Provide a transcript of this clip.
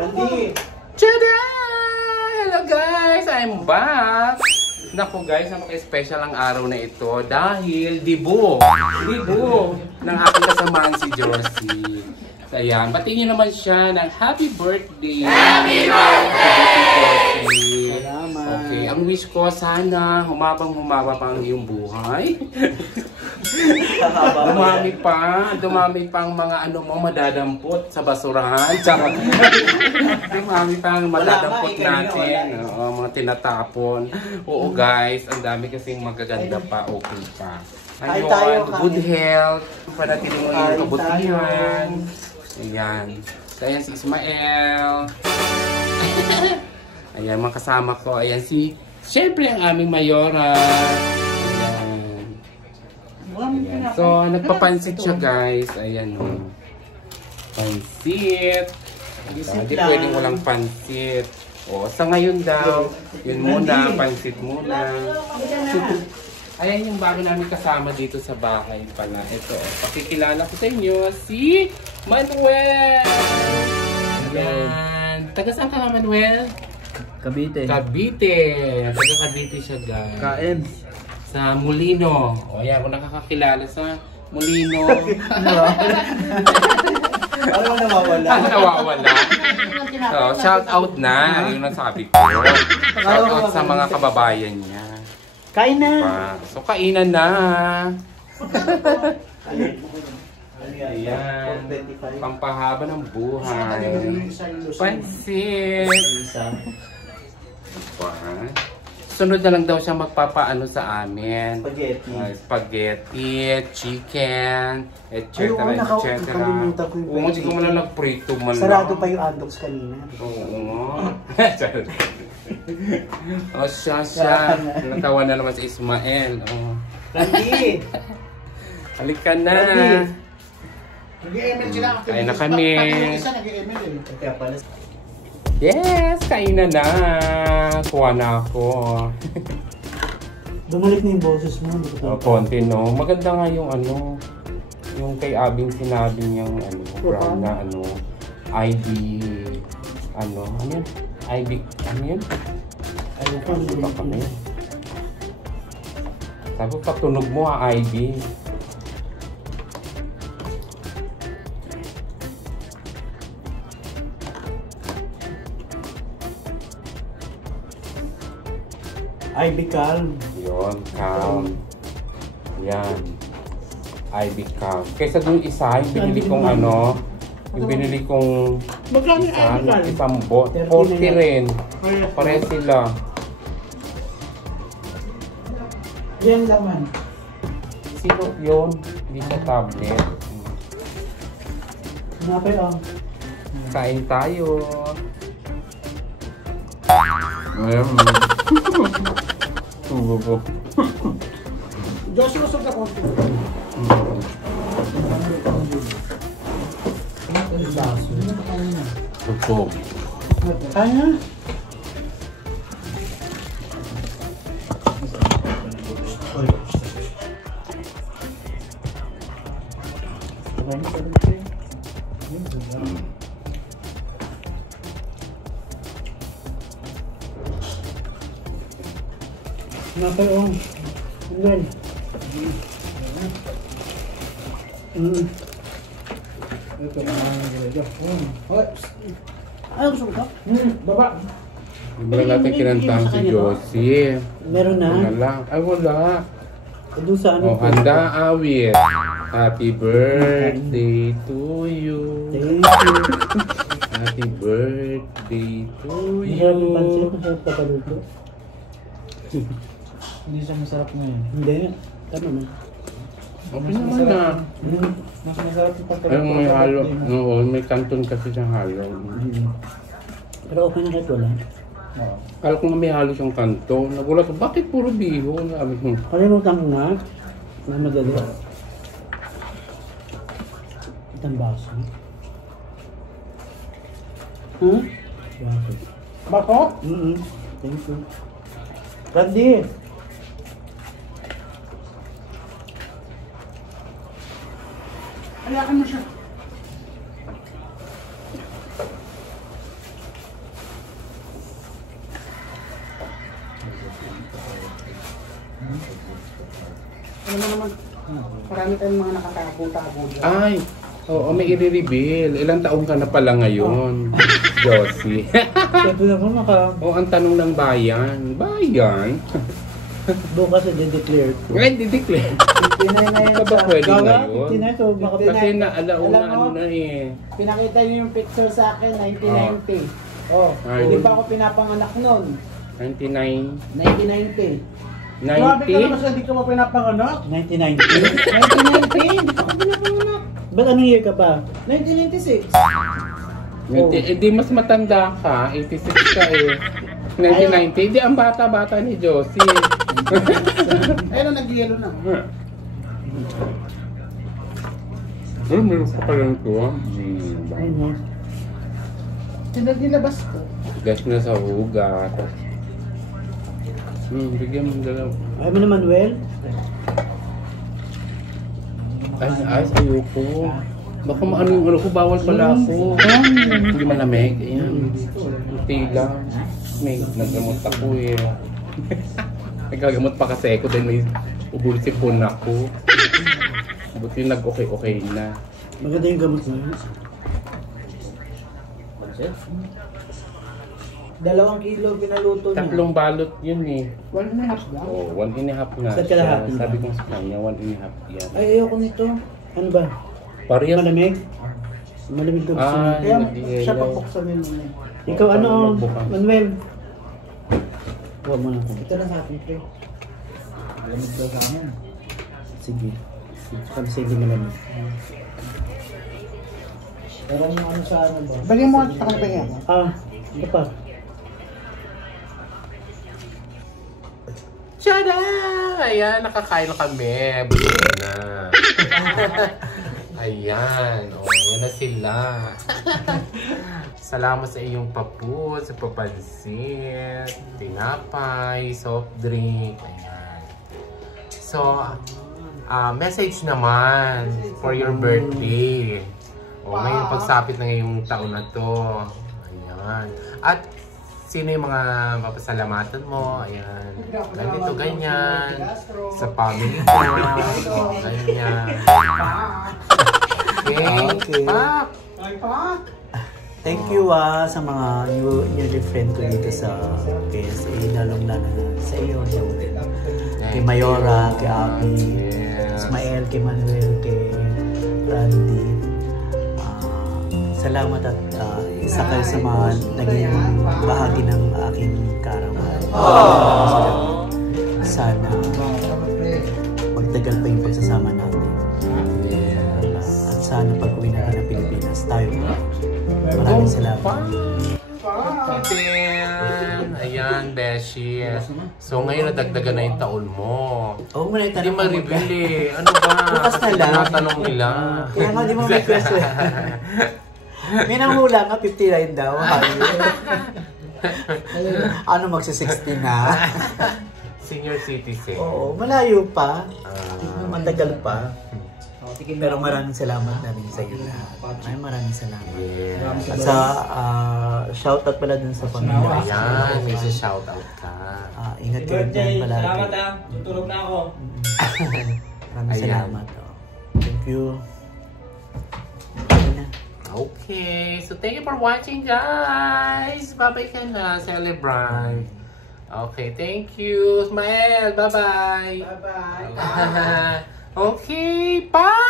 Randy! Tada! Hello guys! I'm back! Naku guys, napaka-special ang araw na ito dahil dibo ng aking kasamaan si Josie. So ayan, batiin nyo naman siya ng happy birthday! Happy birthday! Salamat! Okay, ang wish ko sana humaba pa ang iyong buhay. Dumami pa ang mga ano mo madadampot sa basurahan. Dumami pa ang madadampot natin. Oo, mga tinatapon. Oo guys, ang dami kasing magaganda pa, okay pa. Ayun, good health. Panatili mo yung kabutihan. Ayan. So, ayan si Ismael. Ayan, mga kasama ko. Ayan si, syempre ang aming mayora. Ayan. So, nagpapansit siya guys. Ayan o. Pansit. Hindi pwedeng walang pansit. O, sa ngayon daw, yun muna, pansit muna. Ayan yung bago namin kasama dito sa bahay pala. Ito, pakikilala ko sa inyo, si Manuel! Ayan. Taga saan ka Manuel? Cavite. Cavite. Taga Cavite siya guys. KM. Sa Molino. O ayan, kung nakakakilala sa Molino. Ano nawawala? Nawawala. So, shout out na. Yun ang sabi ko. Shout out sa mga kababayan niya. Kain na! So, kainan na. Ayan. Pampahaba ng buhay. Pansit. Sunod na lang daw siya magpapaano sa amin. Spaghetti. Spaghetti, chicken, etc. Nakalimutan ko yung hindi ko man nagprito man lang. Sarado pa yung hotdogs kanina. Oo. O siya. Natawa na naman si Ismael. Oh. Randy! Halika na. Nag-ML sila. Kain na kami. Isa nag-ML eh. Kaya pala. Yes! Kain na na. Kuha na ako. Bumalik na yung boses mo. Konti no. Maganda nga yung ano. Yung kay Abing sinabi niyang ano. Brand na ano. ID. Ano. Ano yun? IB. Ano yun? Ayun pa. Ano yun? Sabi pag tunog mo IB. IB Calm. Yun, calm. Yan. IB calm. Kaysa dun isa, yung binili kong ano, yung binili kong Magkano yung isa, IB Calm? isang bot. 40 rin. Pare sila. Yan laman. Sirup yun. Hindi sa tablet. Napay ang. Kain tayo. Ayan. Tubo. Diyos usog na konti. Tubo. Kaya? Napay ang. Yan. Ito na ang gilid. Ay, gusto mo ito? Baba. Wala natin kinantahan si Josie. Meron na? Wala lang. Ay, wala. Doon sa ano? Oh, handa awit. Happy birthday to you. Thank you. Happy birthday to Masarap yung pansit. you. Masarap pa paluto. Hindi siya masarap ngayon. Hindi. Tama na. Okay naman na. Mas masarap yung pagkaluto. Ay, may halo. Oo, may kanton kasi siyang halo. Pero okay na kahit wala. Oo. Kala ko nga may halo siyang kanto. Nagulat ko, bakit puro biho? Sabi ko, Kalimutan mo nga. Na madali. Itang baso. Hmm? Baso. Bako? Thank you. Randy! Hayakan mo siya. Ano mo naman, marami tayong mga nakatago-tago dyan. Ay, oo, may i-reveal. Ilang taong ka na pala ngayon, Josie? Siyempre naman Oo, ang tanong ng bayan. Bayan? bukas i-declare ko. Ngayon, dideclare. 59 na yun Ka ba sa... pwede Gawa, ngayon? 59, so makapag... Kasi naalauna Alam mo? ano na eh. Pinakita niyo yung picture sa akin, 1990. Oh, Ay. hindi pa ako pinapanganak noon. 99, 1990. Grabe ka naman 90? sa hindi ka pa pinapanganak. 1990? 1990? Hindi pa ako pinapanganak. Ba't anong year ka pa? 1996. Hindi mas matanda ka, 86 ka eh. 1990, hindi ang bata-bata ni Josie. Ayun, nag-yelo na. Meron pa pala ito ah. Ano? Nilabas ko. Gas na sa hugat. Bigyan mo dalaw. Ayaw mo na Manuel? Ay, ayoko. Baka maano yung ano ko, bawal pala ako. Hindi malamig. Ayan. Tila. May naggamot ako eh. Nagagamot pa kasi ako dahil may ubul-sipon ako. Buti nag-okay-okay na. Maganda yung gamot mo yun. 2 kilo pinaluto niya. 3 balot yun eh. 1.5 lang. Oh, 1.5 nga. Sa kalahati siya. ba? Sabi ko sa kanya, 1.5 yan. Ay, ayoko nito. Ano ba? Parehas. Malamig? Malamig ka gusto mo. Ah, Kaya nag-iilaw. siya papuksan yun muna. Ikaw ano, Magbukas. Manuel? Huwag mo na ako. Ito na sa akin, pre. Lamig daw sa amin. Sige. Sabi sa hindi malamig. Pero yung ano sa ano ba? Bagyan mo sa kanipin yan. Ito pa. Tada! Ayan, nakakain na kami. Busog na. Ayan. O, ayan na sila. Salamat sa iyong papu, sa papansin, tinapay, soft drink. Ayan. So, message naman for your birthday. O, ngayon pagsapit na ngayong taon na to. Ayan. At sino yung mga papasalamatan mo? Ayan. Ganito, ganyan. Sa family mo. O, ganyan. Okay. Pak! Thank you sa mga newly friend ko dito sa KSA, lalong-lalo na sa iyo, Joel. Kay Mayora, kay Abby, Ismael, kay Manuel, kay Randy. Salamat at isa kayo sa mga naging bahagi ng aking karawan. Sana magtagal pa yung pagsasama natin. At sana pag-uwi natin ng Pilipinas, tayo. Maraming salamat. Ayan, Beshi. So ngayon nadagdagan na yung taon mo. Oo, Hindi ma-reveal eh. Ano ba? Bukas na lang. Tinatanong nila. Kaya nga, di mo may question. May nanghula nga, 59 daw. Ano, magsi-60 na? Senior citizen. Oo, malayo pa. Matagal pa. Pero maraming salamat na rin sa iyo lahat. Maraming salamat. Yes. At sa shoutout pala dun sa pamilya. Ayan, may shoutout ka. Ingat kayo dyan palagi. Salamat tutulog na ako. Maraming Ayan. salamat. Thank you. Okay, so thank you for watching, guys. Bye-bye ka na, celebrate. Okay, thank you. Smile, bye-bye. Bye-bye. Okay, bye!